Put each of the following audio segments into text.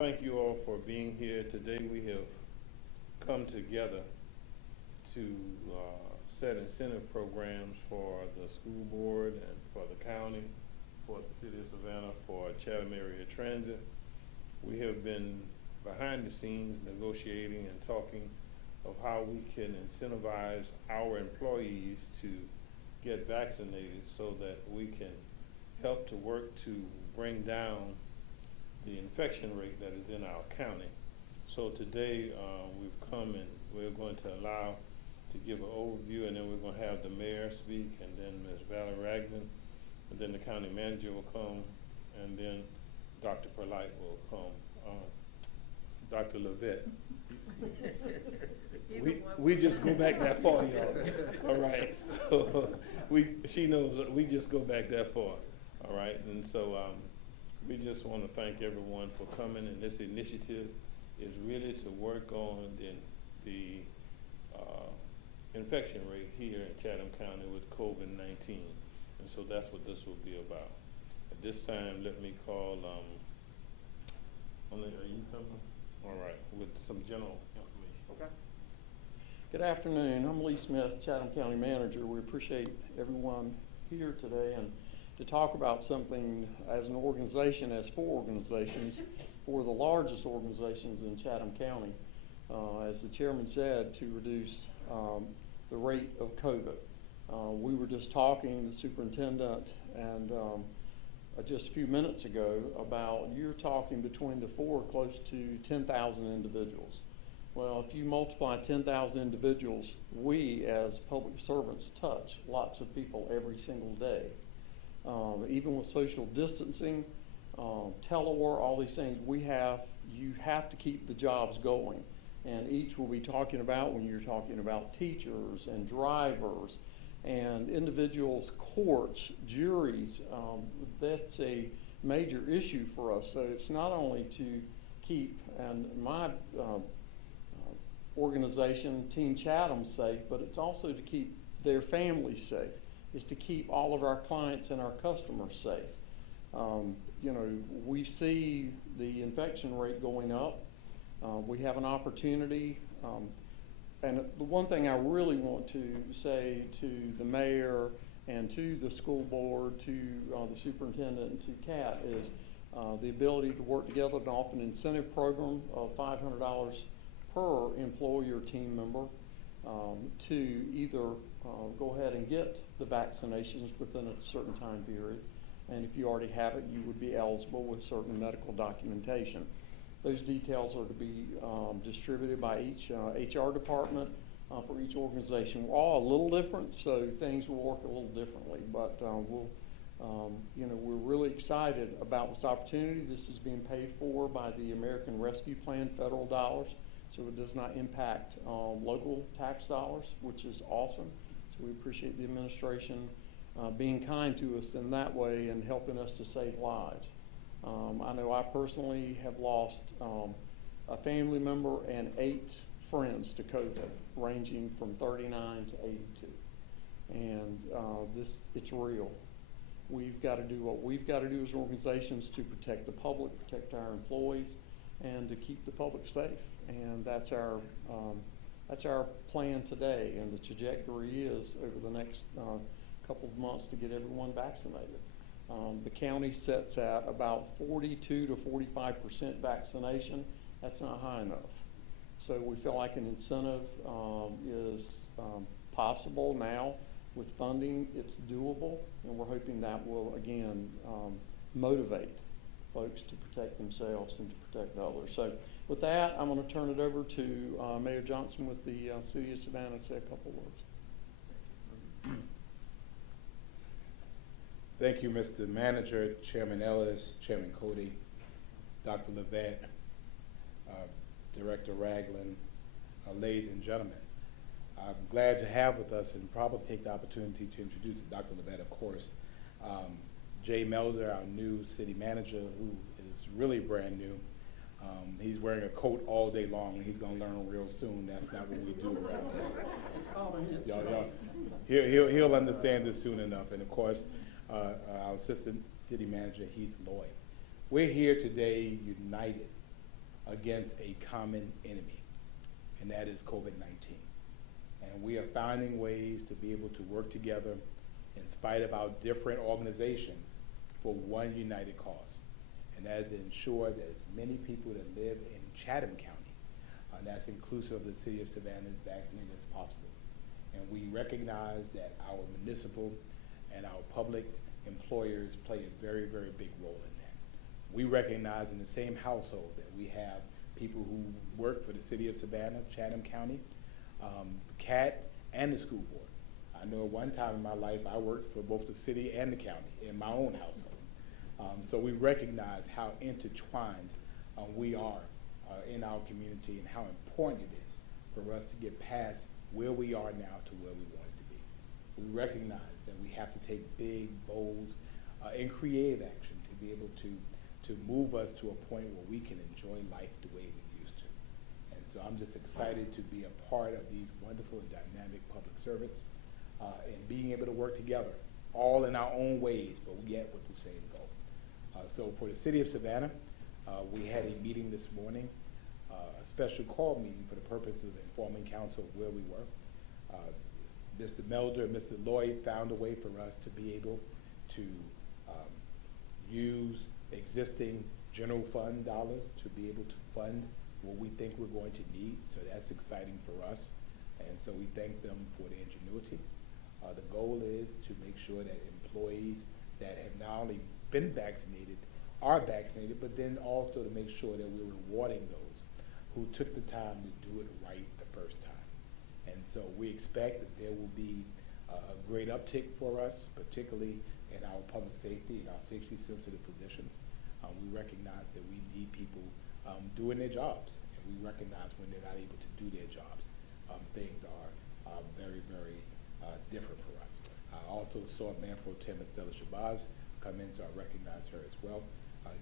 Thank you all for being here. Today we have come together to set incentive programs for the school board and for the county, for the city of Savannah, for Chatham area transit. We have been behind the scenes negotiating and talking of how we can incentivize our employees to get vaccinated so that we can help to work to bring down the infection rate that is in our county. So today we've come and we're going to allow to give an overview, and then we're going to have the mayor speak, and then Ms. Valerie Ragland, and then the county manager will come, and then Dr. Perlite will come. Dr. Levette. we just go back that far, y'all. All right. So she knows we just go back that far. All right. And so we just want to thank everyone for coming, and this initiative is really to work on the infection rate here in Chatham County with COVID-19, and so that's what this will be about. At this time, let me call, are you coming? All right, with some general information. Okay. Good afternoon, I'm Lee Smith, Chatham County Manager. We appreciate everyone here today and to talk about something as an organization, as four organizations, for the largest organizations in Chatham County, as the chairman said, to reduce the rate of COVID. We were just talking, the superintendent and just a few minutes ago, about you're talking between the four close to 10,000 individuals. Well, if you multiply 10,000 individuals, we as public servants touch lots of people every single day. Even with social distancing, telework, all these things, you have to keep the jobs going. And each will be talking about, when you're talking about teachers and drivers and individuals, courts, juries, that's a major issue for us. So it's not only to keep, and my organization, Team Chatham, safe, but it's also to keep their families safe. Is to keep all of our clients and our customers safe. You know, we see the infection rate going up. We have an opportunity, and the one thing I really want to say to the mayor and to the school board, to the superintendent and to Kat is the ability to work together to offer an incentive program of $500 per employee or team member to either go ahead and get the vaccinations within a certain time period, and if you already have it, you would be eligible with certain medical documentation. Those details are to be distributed by each HR department for each organization. We're all a little different, so things will work a little differently, but we're really excited about this opportunity. This is being paid for by the American Rescue Plan federal dollars, so it does not impact local tax dollars, which is awesome. So we appreciate the administration being kind to us in that way and helping us to save lives. I know I personally have lost a family member and 8 friends to COVID, ranging from 39 to 82. And it's real. We've got to do what we've got to do as organizations to protect the public, protect our employees, and to keep the public safe. And that's our plan today, and the trajectory is over the next couple of months to get everyone vaccinated. The county sets at about 42 to 45% vaccination. That's not high enough. So we feel like an incentive is possible now with funding. It's doable, and we're hoping that will again motivate folks to protect themselves and to protect others. So with that, I'm going to turn it over to Mayor Johnson with the City of Savannah to say a couple words. Thank you, Mr. Manager, Chairman Ellis, Chairman Cody, Dr. Levette, Director Ragland, ladies and gentlemen. I'm glad to have with us and probably take the opportunity to introduce Dr. Levette, of course. Jay Melder, our new city manager, who is really brand new. He's wearing a coat all day long. He's going to learn real soon. That's not what we do around here. He'll understand this soon enough. And of course, our assistant city manager, Heath Lloyd. We're here today united against a common enemy, and that is COVID-19. And we are finding ways to be able to work together in spite of our different organizations for one united cause, and that is to ensure that as many people that live in Chatham County, and that's inclusive of the city of Savannah, is vaccinated as possible. And we recognize that our municipal and our public employers play a very, very big role in that. We recognize in the same household that we have people who work for the city of Savannah, Chatham County, CAT, and the school board. I know at one time in my life I worked for both the city and the county in my own household. So we recognize how intertwined we are in our community and how important it is for us to get past where we are now to where we want it to be. We recognize that we have to take big, bold, and creative action to be able to move us to a point where we can enjoy life the way we used to. And so I'm just excited to be a part of these wonderful and dynamic public servants and being able to work together, all in our own ways, but yet with the same goal. So for the city of Savannah, we had a meeting this morning, a special call meeting for the purpose of informing council of where we were. Mr. Melder and Mr. Lloyd found a way for us to be able to use existing general fund dollars to be able to fund what we think we're going to need. So that's exciting for us. And so we thank them for the ingenuity. The goal is to make sure that employees that have not only been vaccinated are vaccinated, but then also to make sure that we're rewarding those who took the time to do it right the first time. And so we expect that there will be a great uptick for us, particularly in our public safety and our safety-sensitive positions. We recognize that we need people doing their jobs, and we recognize when they're not able to do their jobs, things are very, very different for us. I also saw Mayor Pro Tem Estella Shabazz come in, so I recognize her as well.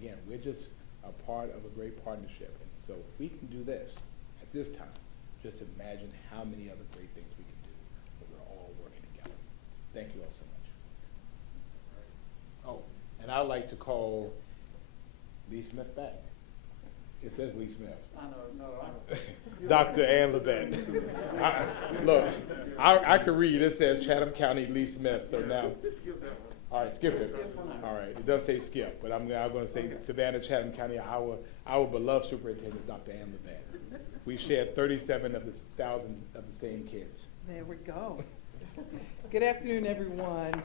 Again, we're just a part of a great partnership, and so if we can do this at this time, just imagine how many other great things we can do when we're all working together. Thank you all so much. Oh, and I'd like to call Lee Smith back. It says Lee Smith. I know, no. Dr. Ann Levette. Look, I can read. It says Chatham County Lee Smith, so now. All right, skip it. All right, it doesn't say skip, but I'm going to say Savannah, Chatham County, our beloved superintendent, Dr. Ann Levette. We shared 37 of the 1,000 of the same kids. There we go. Good afternoon, everyone.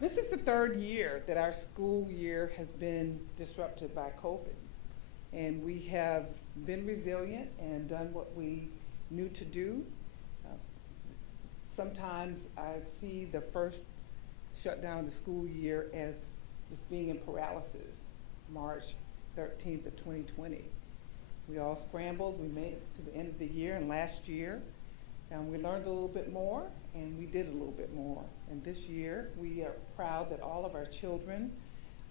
This is the third year that our school year has been disrupted by COVID. And we have been resilient and done what we knew to do. Sometimes I see the first shutdown of the school year as just being in paralysis, March 13th of 2020. We all scrambled, we made it to the end of the year, and last year we learned a little bit more, and we did a little bit more. And this year, we are proud that all of our children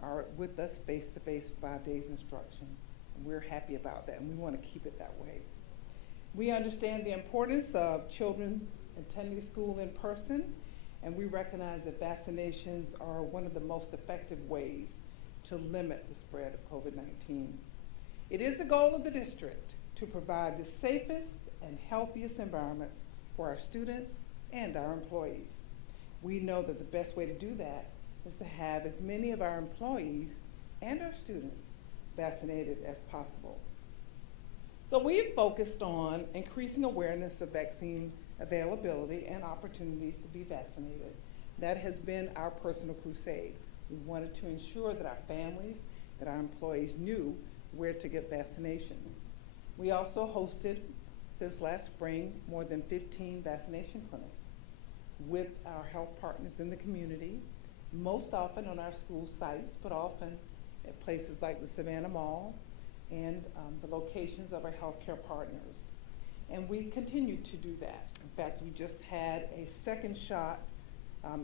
are with us face-to-face 5 days instruction. And we're happy about that, and we want to keep it that way. We understand the importance of children attending school in person, and we recognize that vaccinations are one of the most effective ways to limit the spread of COVID-19. It is the goal of the district to provide the safest and healthiest environments for our students and our employees. We know that the best way to do that is to have as many of our employees and our students vaccinated as possible. So we've focused on increasing awareness of vaccine availability and opportunities to be vaccinated. That has been our personal crusade. We wanted to ensure that our families, that our employees knew where to get vaccinations. We also hosted, since last spring, more than 15 vaccination clinics with our health partners in the community, most often on our school sites, but often at places like the Savannah Mall and the locations of our healthcare partners. And we continue to do that. In fact, we just had a second shot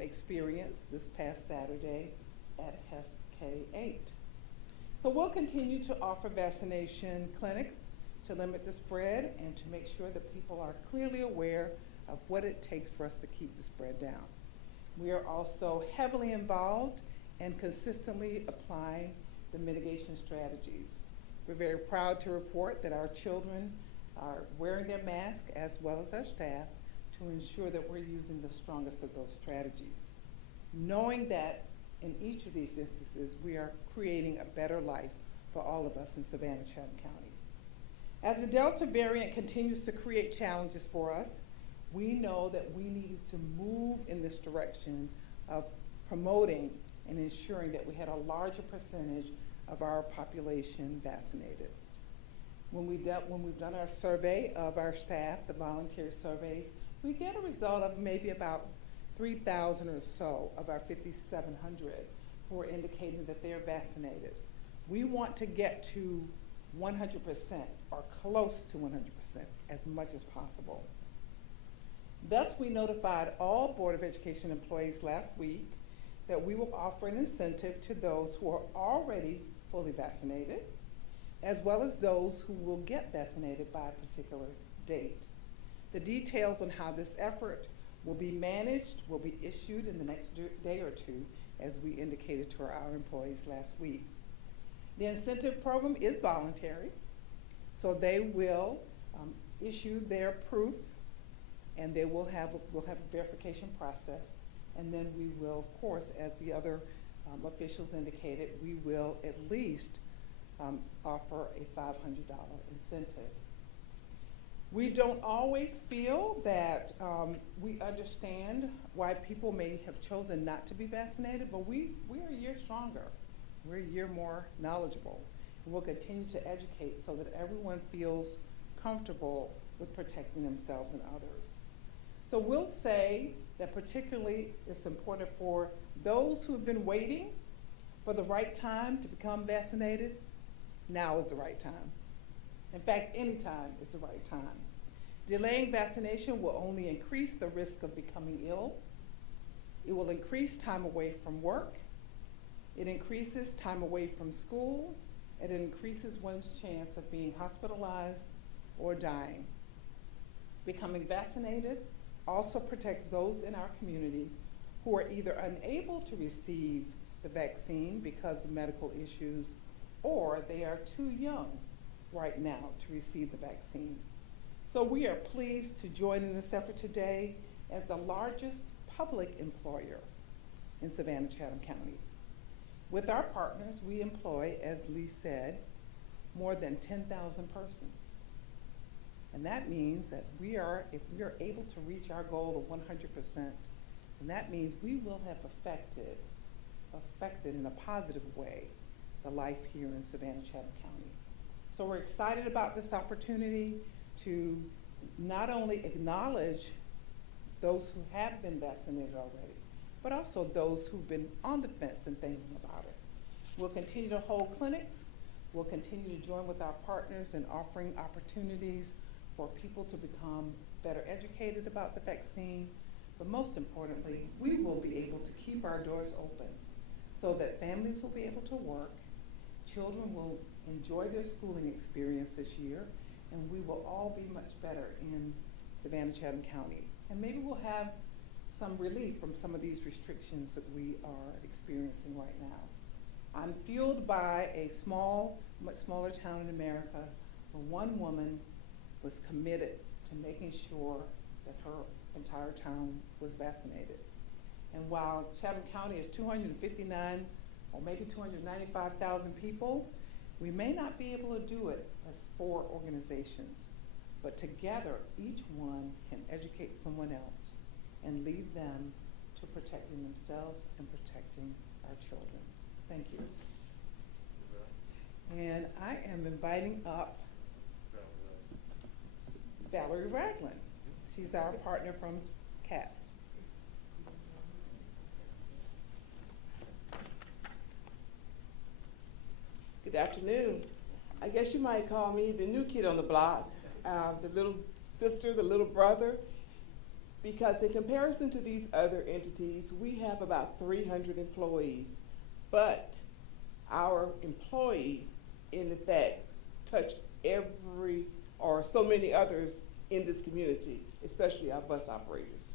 experience this past Saturday at HESK-8. So we'll continue to offer vaccination clinics to limit the spread and to make sure that people are clearly aware of what it takes for us to keep the spread down. We are also heavily involved and consistently applying the mitigation strategies. We're very proud to report that our children are wearing their mask as well as our staff to ensure that we're using the strongest of those strategies. Knowing that in each of these instances, we are creating a better life for all of us in Savannah and Chatham County. As the Delta variant continues to create challenges for us, we know that we need to move in this direction of promoting and ensuring that we had a larger percentage of our population vaccinated. When we've done our survey of our staff, the voluntary surveys, we get a result of maybe about 3,000 or so of our 5,700 who are indicating that they're vaccinated. We want to get to 100% or close to 100% as much as possible. Thus, we notified all Board of Education employees last week that we will offer an incentive to those who are already fully vaccinated, as well as those who will get vaccinated by a particular date. The details on how this effort will be managed will be issued in the next day or two, as we indicated to our employees last week. The incentive program is voluntary, so they will issue their proof, and we'll have a verification process, and then we will, of course, as the other officials indicated, we will at least offer a $500 incentive. We don't always feel that we understand why people may have chosen not to be vaccinated, but we are a year stronger. We're a year more knowledgeable. And we'll continue to educate so that everyone feels comfortable with protecting themselves and others. So we'll say that particularly it's important for those who have been waiting for the right time to become vaccinated. Now is the right time. In fact, any time is the right time. Delaying vaccination will only increase the risk of becoming ill. It will increase time away from work. It increases time away from school, and it increases one's chance of being hospitalized or dying. Becoming vaccinated also protects those in our community who are either unable to receive the vaccine because of medical issues, or they are too young right now to receive the vaccine. So we are pleased to join in this effort today as the largest public employer in Savannah and Chatham County. With our partners, we employ, as Lee said, more than 10,000 persons. And that means that if we are able to reach our goal of 100%, then that means we will have affected in a positive way the life here in Savannah and Chatham County. So we're excited about this opportunity to not only acknowledge those who have been vaccinated already, but also those who've been on the fence and thinking about it. We'll continue to hold clinics. We'll continue to join with our partners in offering opportunities for people to become better educated about the vaccine. But most importantly, we will be able to keep our doors open so that families will be able to work, children will enjoy their schooling experience this year, and we will all be much better in Savannah and Chatham County. And maybe we'll have some relief from some of these restrictions that we are experiencing right now. I'm fueled by a much smaller town in America where one woman was committed to making sure that her entire town was vaccinated. And while Chatham County is 259 or maybe 295,000 people, we may not be able to do it as 4 organizations, but together each one can educate someone else and lead them to protecting themselves and protecting our children. Thank you. And I am inviting up Valerie Ragland. She's our partner from CAT. Good afternoon. I guess you might call me the new kid on the block, the little sister, the little brother, because in comparison to these other entities, we have about 300 employees, but our employees, in fact, touch every or so many others in this community, especially our bus operators.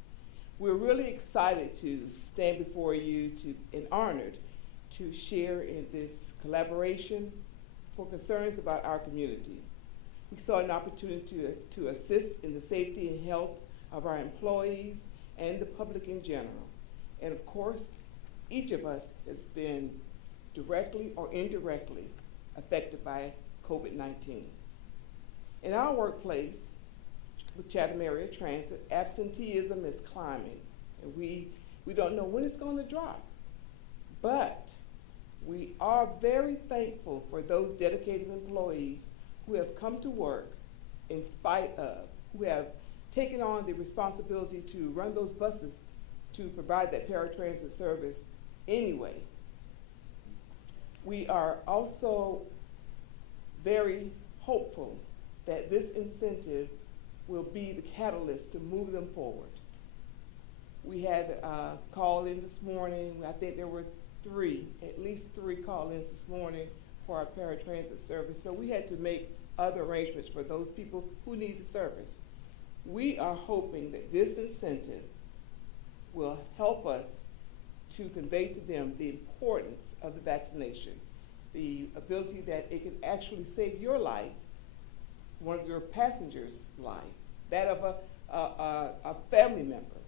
We're really excited to stand before you and honored to share in this collaboration for concerns about our community. We saw an opportunity to assist in the safety and health of our employees and the public in general. And of course, each of us has been directly or indirectly affected by COVID-19. In our workplace with Chatham Area Transit, absenteeism is climbing, and we don't know when it's going to drop. But we are very thankful for those dedicated employees who have come to work in spite of, who have taken on the responsibility to run those buses to provide that paratransit service anyway. We are also very hopeful that this incentive will be the catalyst to move them forward. We had a call in this morning. I think there were at least three call-ins this morning for our paratransit service. So we had to make other arrangements for those people who need the service. We are hoping that this incentive will help us to convey to them the importance of the vaccination, the ability that it can actually save your life, one of your passengers' life, that of a family member.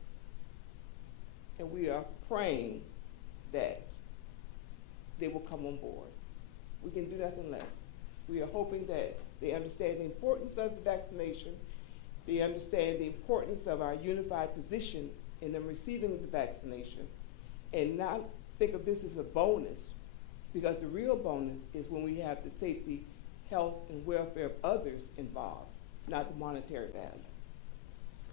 And we are praying that they will come on board. We can do nothing less. We are hoping that they understand the importance of the vaccination, they understand the importance of our unified position in them receiving the vaccination, and not think of this as a bonus, because the real bonus is when we have the safety, health, and welfare of others involved, not the monetary value.